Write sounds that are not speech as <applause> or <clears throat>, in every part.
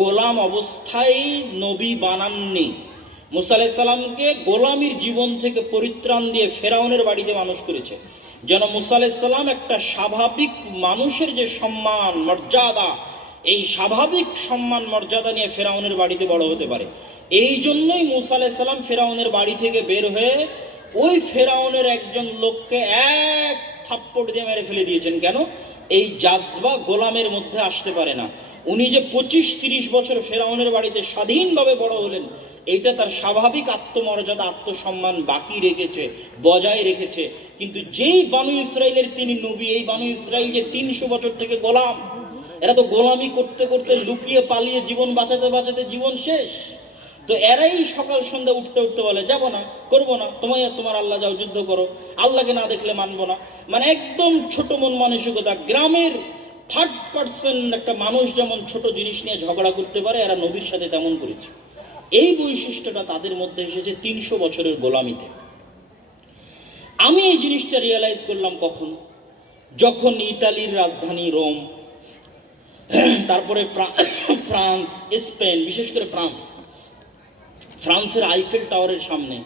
গোলাম অবস্থায় নবী বানাননি। মুসা আলাইসাল্লামকে গোলামির জীবন থেকে পরিত্রাণ দিয়ে ফেরাউনের বাড়িতে মানুষ করেছে। যেন মুসা একটা স্বাভাবিক মানুষের যে সম্মান, মর্যাদা, এই স্বাভাবিক সম্মান, মর্যাদা নিয়ে ফেরাউনের বাড়িতে বড় হতে পারে। এই জন্যই মুসা আলাইসাল্লাম ফেরাউনের বাড়ি থেকে বের হয়ে ওই ফেরাউনের একজন লোককে এক থাপ্পড় দিয়ে মেরে ফেলে দিয়েছেন। কেন? এই জাজবা গোলামের মধ্যে আসতে পারে না। উনি যে পঁচিশ তিরিশ বছর ফেরাউনের বাড়িতে স্বাধীনভাবে বড় হলেন, এটা তার স্বাভাবিক আত্মমর্যাদা, আত্মসম্মান বাকি রেখেছে, বজায় রেখেছে। কিন্তু যেই বানু ইসরায়েলের তিনি নবী, এই বানু ইসরায়েল যে তিনশো বছর থেকে গোলাম, এরা তো গোলামি করতে করতে লুকিয়ে পালিয়ে জীবন বাঁচাতে বাঁচাতে জীবন শেষ। তো এরাই সকাল সন্ধ্যা উঠতে উঠতে বলে, যাব না, করব না, তোমায় তোমার আল্লাহ যাও, যুদ্ধ করো, আল্লাহকে না দেখলে মানবো না। মানে একদম ছোট মন মানসিকতা, গ্রামের থার্ড পার্সন একটা মানুষ যেমন ছোট জিনিস নিয়ে ঝগড়া করতে পারে, এরা নবীর সাথে তেমন করেছে। এই বৈশিষ্ট্যটা তাদের মধ্যে এসেছে তিনশো বছরের গোলামিতে। আমি এই জিনিসটা রিয়েলাইজ করলাম কখন? যখন ইতালির রাজধানী রোম, তারপরে ফ্রান্স, স্পেন, বিশেষ করে ফ্রান্স, ফ্রান্সের আইফেল টাওয়ারের সামনে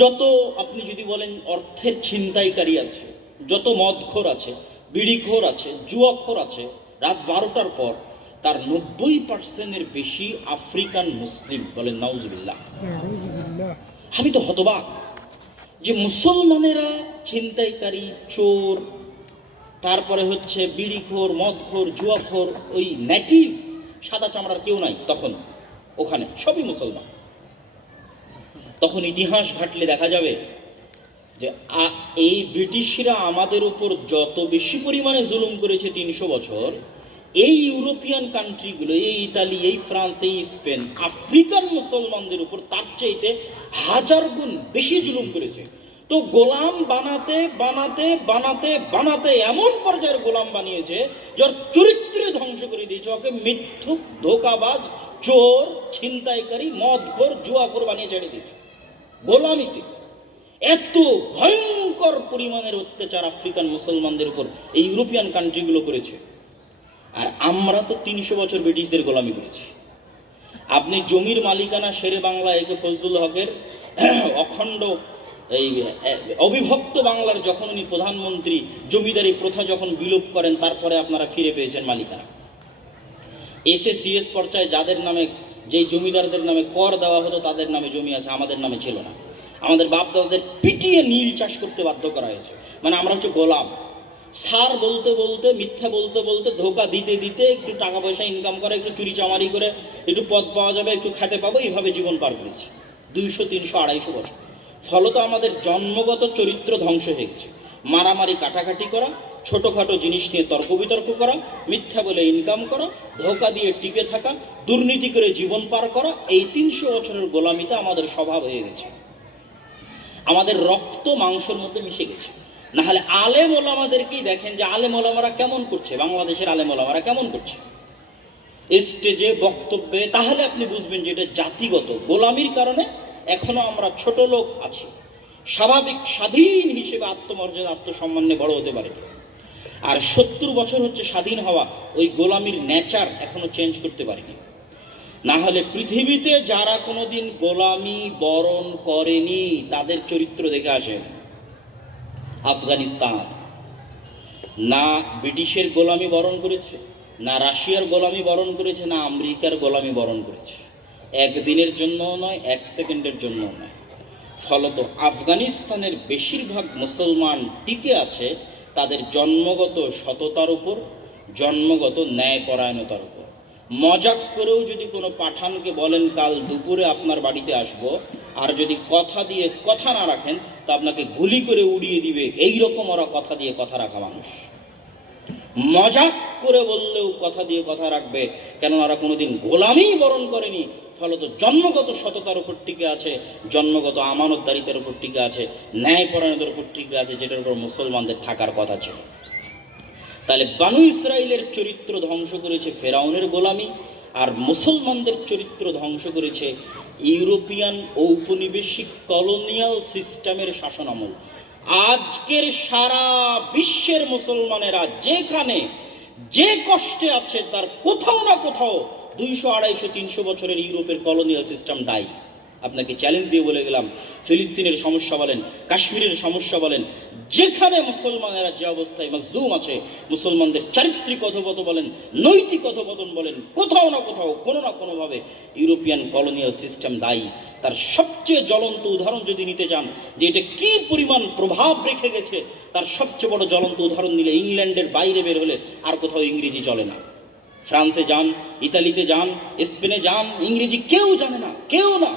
যত, আপনি যদি বলেন অর্থের ছিনতাইকারী আছে, যত মদখোর আছে বিড়িখোর আছে, জুয়াখোর আছে, রাত বারোটার পর তার নব্বই পার্সেন্টের বেশি আফ্রিকান মুসলিম বলেন নাউজুবিল্লাহ। আমি তো হতবাক যে মুসলমানেরা ছিনতাইকারী, চোর, তারপরে হচ্ছে বিড়িখোর মদখোর জুয়াখোর, ওই নেটিভ সাদা চামড়ার কেউ নাই তখন ওখানে, সবই মুসলমান। তখন ইতিহাস ঘাটলে দেখা যাবে যে এই ব্রিটিশরা আমাদের উপর যত বেশি পরিমাণে জুলুম করেছে তিনশো বছর, এই ইউরোপিয়ান কান্ট্রিগুলো এই ইতালি, এই ফ্রান্স, এই স্পেন, আফ্রিকান মুসলমানদের উপর তার চাইতে হাজার গুণ বেশি জুলুম করেছে। তো গোলাম বানাতে বানাতে বানাতে বানাতে এমন পর্যায়ের গোলাম বানিয়েছে, যার চরিত্র ধ্বংস করে দিয়েছে। ওকে মিথ্যুক, ধোকাবাজ, চোর, ছিনতাইকারী, মদখোর, জুয়াখোর বানিয়ে ছেড়ে দিয়েছে। গোলামিতে। এত ভয়ঙ্কর পরিমাণের অত্যাচার আফ্রিকান মুসলমানদের উপর এই ইউরোপিয়ান কান্ট্রিগুলো করেছে। আর আমরা তো তিনশো বছর ব্রিটিশদের গোলামি করেছি। আপনি জমির মালিকানা শেরে বাংলা একে ফজলুল হকের অখণ্ড এই অবিভক্ত বাংলার যখন উনি প্রধানমন্ত্রী, জমিদারি প্রথা যখন বিলোপ করেন, তারপরে আপনারা ফিরে পেয়েছেন মালিকানা। এসে সিএস পর্যায়ে যাদের নামে, যেই জমিদারদের নামে কর দেওয়া হতো, তাদের নামে জমি আছে, আমাদের নামে ছিল না। আমাদের বাপ দাদাদের পিটিয়ে নীল চাষ করতে বাধ্য করা হয়েছে। মানে আমরা হচ্ছে গোলাম। সার বলতে বলতে, মিথ্যা বলতে বলতে, ধোকা দিতে দিতে একটু টাকা পয়সা ইনকাম করে, একটু চুরি চামারি করে, একটু পদ পাওয়া যাবে, একটু খেতে পাবো, এইভাবে জীবন পার করেছি। দুইশো, তিনশো, আড়াইশো বছর। ফলত আমাদের জন্মগত চরিত্র ধ্বংস হয়ে গেছে। মারামারি কাটাকাটি করা, ছোটোখাটো জিনিস নিয়ে তর্ক বিতর্ক করা, মিথ্যা বলে ইনকাম করা, ধোকা দিয়ে টিকে থাকা, দুর্নীতি করে জীবন পার করা, এই তিনশো বছরের গোলামিতে আমাদের স্বভাব হয়ে গেছে। আমাদের রক্ত মাংসের মধ্যে মিশে গেছে। না হলে আলেম ওলামাদেরকেই দেখেন যে আলেম ওলামারা কেমন করছে, বাংলাদেশের আলেম ওলামারা কেমন করছে। স্টেজে বক্তব্যে, তাহলে আপনি বুঝবেন যে এটা জাতিগত। গোলামির কারণে এখনও আমরা ছোট লোক আছি। স্বাভাবিক স্বাধীন হিসেবে আত্মমর্যাদা, আত্মসম্মান বড় হতে পারে আর সত্তর বছর হচ্ছে স্বাধীন হওয়া, ওই গোলামির নেচার এখনও চেঞ্জ করতে পারিনি। না হলে পৃথিবীতে যারা কোনোদিন গোলামি, বরণ করেনি, তাদের চরিত্র দেখে আসেন আফগানিস্তান। না ব্রিটিশের গোলামি বরণ করেছে, না রাশিয়ার গোলামি বরণ করেছে, না আমেরিকার গোলামি বরণ করেছে। একদিনের জন্য নয়, এক সেকেন্ডের জন্য নয়। ফলত আফগানিস্তানের বেশিরভাগ মুসলমান টিকে আছে তাদের জন্মগত সততার উপর, জন্মগত ন্যায়পরায়ণতার উপর। মজাক করেও যদি কোনো পাঠানকে বলেন, কাল দুপুরে আপনার বাড়িতে আসব, আর যদি কথা দিয়ে কথা না রাখেন, তা আপনাকে গুলি করে উড়িয়ে দিবে। এই রকম ওরা কথা দিয়ে কথা রাখা মানুষ। মজাক করে বললেও কথা দিয়ে কথা রাখবে, কেননা ওরা কোনোদিন গোলামি বরণ করেনি। ফলত জন্মগত সততার উপর টিকে আছে, জন্মগত আমানতদারিতার উপর টিকে আছে, ন্যায়পরায়ণতার উপর টিকে আছে, যেটার উপর মুসলমানদের থাকার কথা ছিল। তাহলে বানু ইসরায়েলের চরিত্র ধ্বংস করেছে ফেরাউনের গোলামি, আর মুসলমানদের চরিত্র ধ্বংস করেছে ইউরোপিয়ান ঔপনিবেশিক কলোনিয়াল সিস্টেমের শাসনামল। আজকের সারা বিশ্বের মুসলমানেরা যেখানে যে কষ্টে আছে, তার কোথাও না কোথাও দুইশো আড়াইশো তিনশো বছরের ইউরোপের কলোনিয়াল সিস্টেম দায়ী। আপনাকে চ্যালেঞ্জ দিয়ে বলে গেলাম। ফিলিস্তিনের সমস্যা বলেন, কাশ্মীরের সমস্যা বলেন, যেখানে মুসলমানেরা যে অবস্থায় মজদুম আছে, মুসলমানদের চারিত্রিক অধপত বলেন, নৈতিক অধপতন বলেন, কোথাও না কোথাও, কোনো না কোনোভাবে ইউরোপিয়ান কলোনিয়াল সিস্টেম দায়ী। তার সবচেয়ে জ্বলন্ত উদাহরণ যদি নিতে চান, যে এটা কি পরিমাণ প্রভাব রেখে গেছে, তার সবচেয়ে বড় জ্বলন্ত উদাহরণ নিলে ইংল্যান্ডের বাইরে বের হলে আর কোথাও ইংরেজি চলে না। ফ্রান্সে যান, ইতালিতে যান, স্পেনে যান, ইংরেজি কেউ জানে না, কেউ না।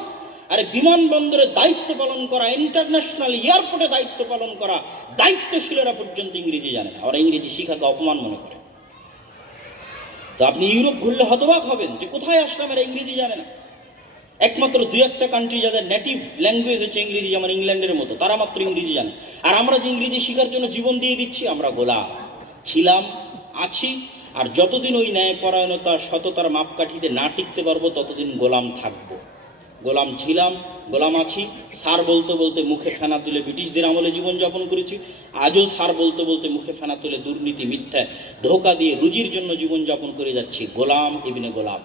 আরে বিমানবন্দরে দায়িত্ব পালন করা ইন্টারন্যাশনাল এয়ারপোর্টে দায়িত্ব পালন করা, দায়িত্বশীলেরা পর্যন্ত ইংরেজি জানে না। ওরা ইংরেজি শিখাকে অপমান মনে করে। তো আপনি ইউরোপ ঘুরলে হতবাক হবেন যে কোথায় আসলাম এরা ইংরেজি জানে না। একমাত্র দুই একটা কান্ট্রি যাদের নেটিভ ল্যাঙ্গুয়েজ হচ্ছে ইংরেজি, যেমন ইংল্যান্ডের মতো, তারা মাত্র ইংরেজি জানে। আর আমরা যে ইংরেজি শেখার জন্য জীবন দিয়ে দিচ্ছি, আমরা গোলা ছিলাম, আছি, আর যতদিন ওই ন্যায়পরায়ণতা, সততার মাপকাঠিতে না টিকতে পারব, ততদিন গোলাম থাকব। গোলাম ছিলাম, গোলাম আছি। স্যার বলতে বলতে মুখে ফেনা তুলে ব্রিটিশদের আমলে জীবনযাপন করেছি। আজও সার বলতে বলতে মুখে ফেনা তুলে দুর্নীতি মিথ্যায় ধোকা দিয়ে রুজির জন্য জীবনযাপন করে যাচ্ছি। গোলাম ইবনে গোলাম।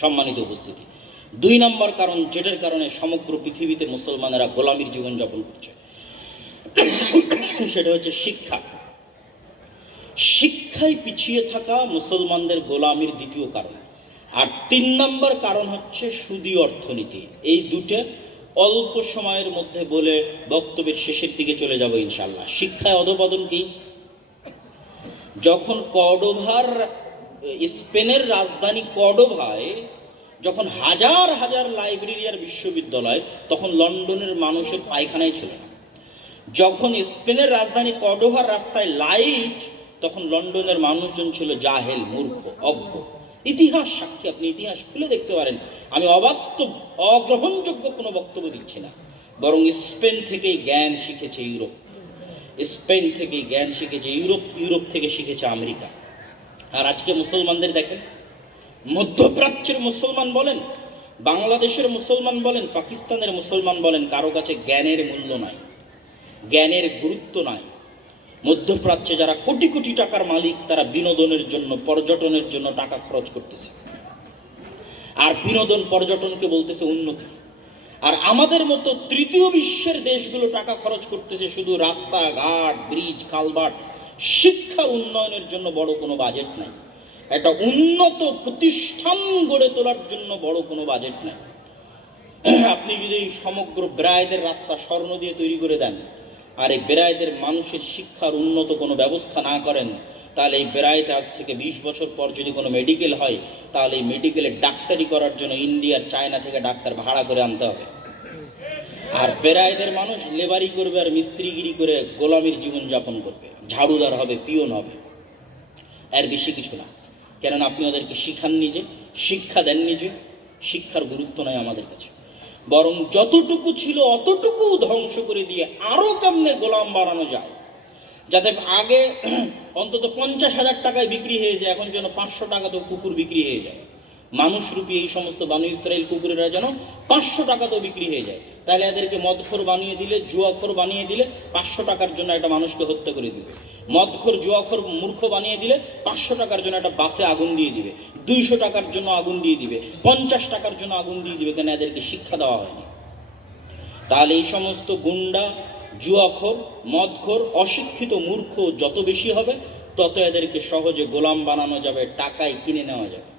সম্মানিত উপস্থিতি। দুই নম্বর কারণ, যেটার কারণে সমগ্র পৃথিবীতে মুসলমানেরা গোলামির জীবনযাপন করছে। সেটা হচ্ছে শিক্ষা। শিক্ষায় পিছিয়ে থাকা মুসলমানদের গোলামির দ্বিতীয় কারণ। আর তিন নম্বর কারণ হচ্ছে সুদি অর্থনীতি। এই দুটো অল্প সময়ের মধ্যে বলে বক্তব্যের শেষের দিকে চলে যাব ইনশাল্লাহ শিক্ষায় অধপতন কি? যখন কর্ডোভার, স্পেনের রাজধানী কর্ডোভায় যখন হাজার হাজার লাইব্রেরি আর বিশ্ববিদ্যালয়, তখন লন্ডনের মানুষের পায়খানায় ছিল না। যখন স্পেনের রাজধানী কর্ডোভার রাস্তায় লাইট, তখন লন্ডনের মানুষজন ছিল জাহেল, মূর্খ, অজ্ঞ। ইতিহাস সাক্ষী, আপনি ইতিহাস খুলে দেখতে পারেন। আমি অবাস্তব, অগ্রহণযোগ্য কোনো বক্তব্য দিচ্ছি না। বরং স্পেন থেকেই জ্ঞান শিখেছে ইউরোপ। স্পেন থেকে জ্ঞান শিখেছে ইউরোপ ইউরোপ থেকে শিখেছে আমেরিকা। আর আজকে মুসলমানদের দেখেন, মধ্যপ্রাচ্যের মুসলমান বলেন, বাংলাদেশের মুসলমান বলেন, পাকিস্তানের মুসলমান বলেন, কারও কাছে জ্ঞানের মূল্য নাই। জ্ঞানের গুরুত্ব নাই। মধ্যপ্রাচ্যে যারা কোটি কোটি টাকার মালিক, তারা বিনোদনের জন্য, পর্যটনের জন্য টাকা খরচ করতেছে। আর বিনোদন পর্যটনকে বলতেছে উন্নতি। আর আমাদের মতো তৃতীয় বিশ্বের দেশগুলো টাকা খরচ করতেছে শুধু রাস্তাঘাট ব্রিজ কালভার্ট শিক্ষা উন্নয়নের জন্য বড় কোনো বাজেট নাই। একটা উন্নত প্রতিষ্ঠান গড়ে তোলার জন্য বড় কোনো বাজেট নাই। আপনি যদি সমগ্র বেড়ায়দের রাস্তা স্বর্ণ দিয়ে তৈরি করে দেন আর এই বেড়ায়দের মানুষের শিক্ষার উন্নত কোনো ব্যবস্থা না করেন, তাহলে এই বেড়াইতে আজ থেকে বিশ বছর পর যদি কোনো মেডিকেল হয়, তাহলে এই মেডিকেলে ডাক্তারি করার জন্য ইন্ডিয়ার চায়না থেকে ডাক্তার ভাড়া করে আনতে হবে। আর বেড়াইদের মানুষ লেবারি করবে আর মিস্ত্রিগিরি করে গোলামির জীবনযাপন করবে। ঝাড়ুদার হবে, পিয়ন হবে। এর বেশি কিছু না। কেননা আপনি ওদেরকে শিখান নিজে শিক্ষা দেন নিজে শিক্ষার গুরুত্ব নয় আমাদের কাছে। বরং যতটুকু ছিল অতটুকু ধ্বংস করে দিয়ে আরও কেমনে গোলাম বাড়ানো যায়? যাতে আগে <clears throat> অন্তত পঞ্চাশ হাজার টাকায় বিক্রি হয়ে যায়, এখন যেন পাঁচশো টাকা তো কুকুর বিক্রি হয়ে যায়। মানুষরূপী এই সমস্ত বানু ইসরায়েল কুকুরেরা যেন পাঁচশো টাকাতেও বিক্রি হয়ে যায়। তাহলে এদেরকে মদখোর বানিয়ে দিলে, জুয়াখোর বানিয়ে দিলে পাঁচশো টাকার জন্য একটা মানুষকে হত্যা করে দিবে। মদখোর, জুয়াখোর মূর্খ বানিয়ে দিলে পাঁচশো টাকার জন্য একটা বাসে আগুন দিয়ে দিবে। দুইশো টাকার জন্য আগুন দিয়ে দিবে। পঞ্চাশ টাকার জন্য আগুন দিয়ে দিবে কেন এদেরকে শিক্ষা দেওয়া হয়নি? তাহলে এই সমস্ত গুন্ডা, জুয়াখোর, মদখোর, অশিক্ষিত মূর্খ যত বেশি হবে, তত এদেরকে সহজে গোলাম বানানো যাবে, টাকায় কিনে নেওয়া যাবে।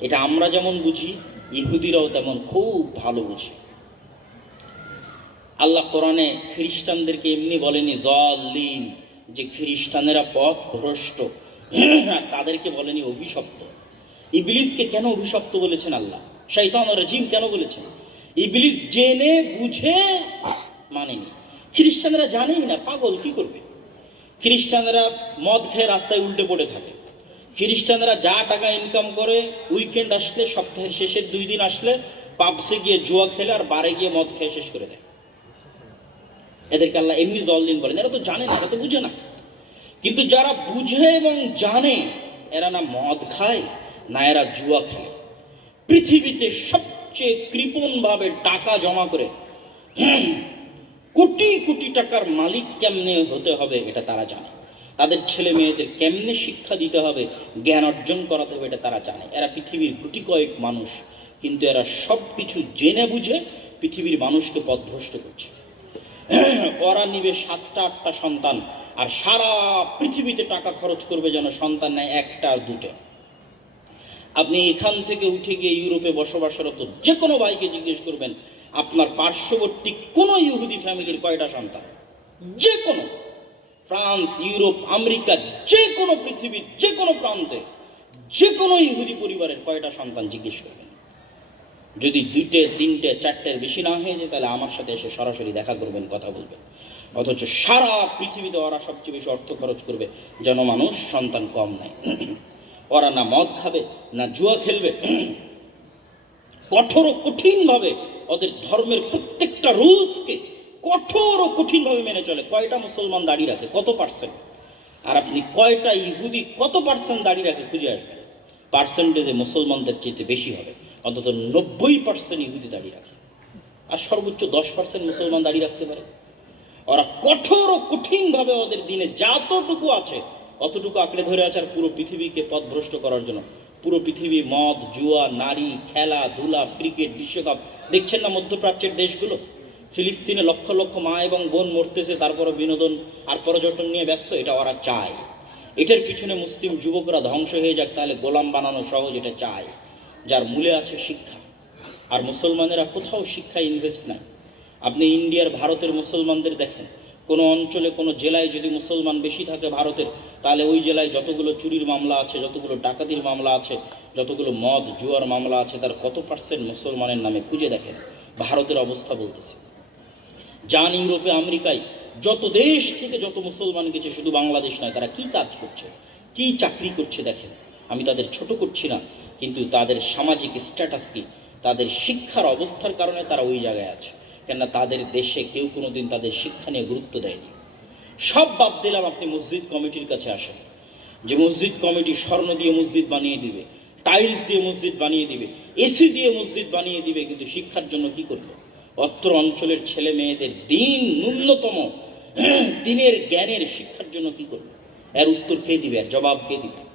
এটা আমরা যেমন বুঝি, ইহুদিরাও তেমন খুব ভালো বুঝি। আল্লাহ কোরআনে খ্রিস্টানদেরকে এমনি বলেনি জলিম যে খ্রিস্টানেরা পথ ভ্রষ্ট তাদেরকে বলেনি অভিশপ্ত। ইবলিসকে কেন অভিশপ্ত বলেছেন আল্লাহ? শৈতান রাজিম কেন বলেছেন? ইবলিস জেনে, বুঝে মানেনি। খ্রিস্টানরা জানেই না, পাগল কি করবে? খ্রিস্টানরা মদ খেয়ে রাস্তায় উল্টে পড়ে থাকে। খ্রিস্টানরা যা টাকা ইনকাম করে উইকেন্ড আসলে, সপ্তাহের শেষের দুই দিন আসলে পাবসে গিয়ে জুয়া খেলে আর বারে গিয়ে মদ খেয়ে শেষ করে দেয়। এদেরকে আল্লাহ এমনি জল দিন বলেন। এরা তো জানে না, এরা তো বুঝে না। কিন্তু যারা বুঝে এবং জানে, এরা না মদ খায়, না এরা জুয়া খেলে। পৃথিবীতে সবচেয়ে কৃপণভাবে টাকা জমা করে, কোটি কোটি টাকার মালিক কেমনে হতে হবে, এটা তারা জানে। তাদের ছেলে মেয়েদের কেমনে শিক্ষা দিতে হবে জ্ঞান অর্জন করাতে হবে এটা তারা জানে। এরা পৃথিবীর গুটি কয়েক মানুষ কিন্তু এরা সব কিছু জেনে বুঝে পৃথিবীর মানুষকে পথভ্রষ্ট করছে। ওরা নিবে সাতটা আটটা সন্তান আর সারা পৃথিবীতে টাকা খরচ করবে যেন সন্তান নেয় একটা আর দুটো। আপনি এখান থেকে উঠে গিয়ে ইউরোপে বসবাসরত যে কোনো ভাইকে জিজ্ঞেস করবেন আপনার পার্শ্ববর্তী কোনো ইহুদি ফ্যামিলির কয়টা সন্তান? যে কোনো ফ্রান্স, ইউরোপ, আমেরিকা যে কোনো পৃথিবীর যে কোনো প্রান্তে যে কোনো ইহুদি পরিবারের কয়টা সন্তান জিজ্ঞেস করবেন? যদি দুইটে, তিনটে চারটের বেশি না হয়ে যায়, তাহলে আমার সাথে এসে সরাসরি দেখা করবেন, কথা বলবেন। অথচ সারা পৃথিবীতে ওরা সবচেয়ে বেশি অর্থ খরচ করবে যেন মানুষ সন্তান কম নেয় ওরা না মদ খাবে, না জুয়া খেলবে, কঠোর কঠিনভাবে ওদের ধর্মের প্রত্যেকটা রুলসকে কঠোর ও কঠিনভাবে মেনে চলে। কয়টা মুসলমান দাঁড়িয়ে রাখে? কত পার্সেন্ট আর আপনি কয়টা ইহুদি কত পার্সেন্ট দাঁড়িয়ে রাখে খুঁজে আসবেন? পার্সেন্টেজে মুসলমানদের চেয়ে বেশি হবে। অন্তত নব্বই পার্সেন্ট ইহুদি দাঁড়িয়ে রাখে। আর সর্বোচ্চ দশ পার্সেন্ট মুসলমান দাঁড়িয়ে রাখতে পারে। ওরা কঠোর ও কঠিনভাবে ওদের দিনে যতটুকু আছে, অতটুকু আঁকড়ে ধরে আছে আর পুরো পৃথিবীকে পথভ্রষ্ট করার জন্য। পুরো পৃথিবী মদ, জুয়া, নারী, খেলা, ধুলা, ক্রিকেট, বিশ্বকাপ, দেখছেন না মধ্যপ্রাচ্যের দেশগুলো? ফিলিস্তিনে লক্ষ লক্ষ মা এবং বোন মরতেছে, তারপরও বিনোদন আর পর্যটন নিয়ে ব্যস্ত, এটা ওরা চায়। এটার পিছনে মুসলিম যুবকরা ধ্বংস হয়ে যাক, তাহলে গোলাম বানানো সহজ, এটা চায়। যার মূলে আছে শিক্ষা। আর মুসলমানেরা কোথাও শিক্ষায় ইনভেস্ট নাই। আপনি ইন্ডিয়ার, ভারতের মুসলমানদের দেখেন, কোনো অঞ্চলে, কোনো জেলায় যদি মুসলমান বেশি থাকে ভারতের, তাহলে ওই জেলায় যতগুলো চুরির মামলা আছে, যতগুলো ডাকাতির মামলা আছে, যতগুলো মদ, জুয়ার মামলা আছে, তার কত পার্সেন্ট মুসলমানের নামে খুঁজে দেখেন? ভারতের অবস্থা বলতেছে। যান ইউরোপে আমেরিকায়, যত দেশ থেকে যত মুসলমান গেছে, শুধু বাংলাদেশ নয়, তারা কি কাজ করছে? কি চাকরি করছে দেখেন? আমি তাদের ছোট করছি না, কিন্তু তাদের সামাজিক স্ট্যাটাস কি? তাদের শিক্ষার অবস্থার কারণে তারা ওই জায়গায় আছে। কেননা তাদের দেশে কেউ কোনো দিন তাদের শিক্ষা নিয়ে গুরুত্ব দেয়নি। সব বাদ দিলাম আপনি মসজিদ কমিটির কাছে আসেন। যে মসজিদ কমিটি স্বর্ণ দিয়ে মসজিদ বানিয়ে দিবে, টাইলস দিয়ে মসজিদ বানিয়ে দিবে, এসি দিয়ে মসজিদ বানিয়ে দিবে, কিন্তু শিক্ষার জন্য কি করবে? অত্র অঞ্চলের ছেলে মেয়েদের দিন ন্যূনতম, <clears throat> দিনের জ্ঞানের শিক্ষার জন্য কি করবে? এর উত্তর কে দিবে? আর জবাব কে দিবে?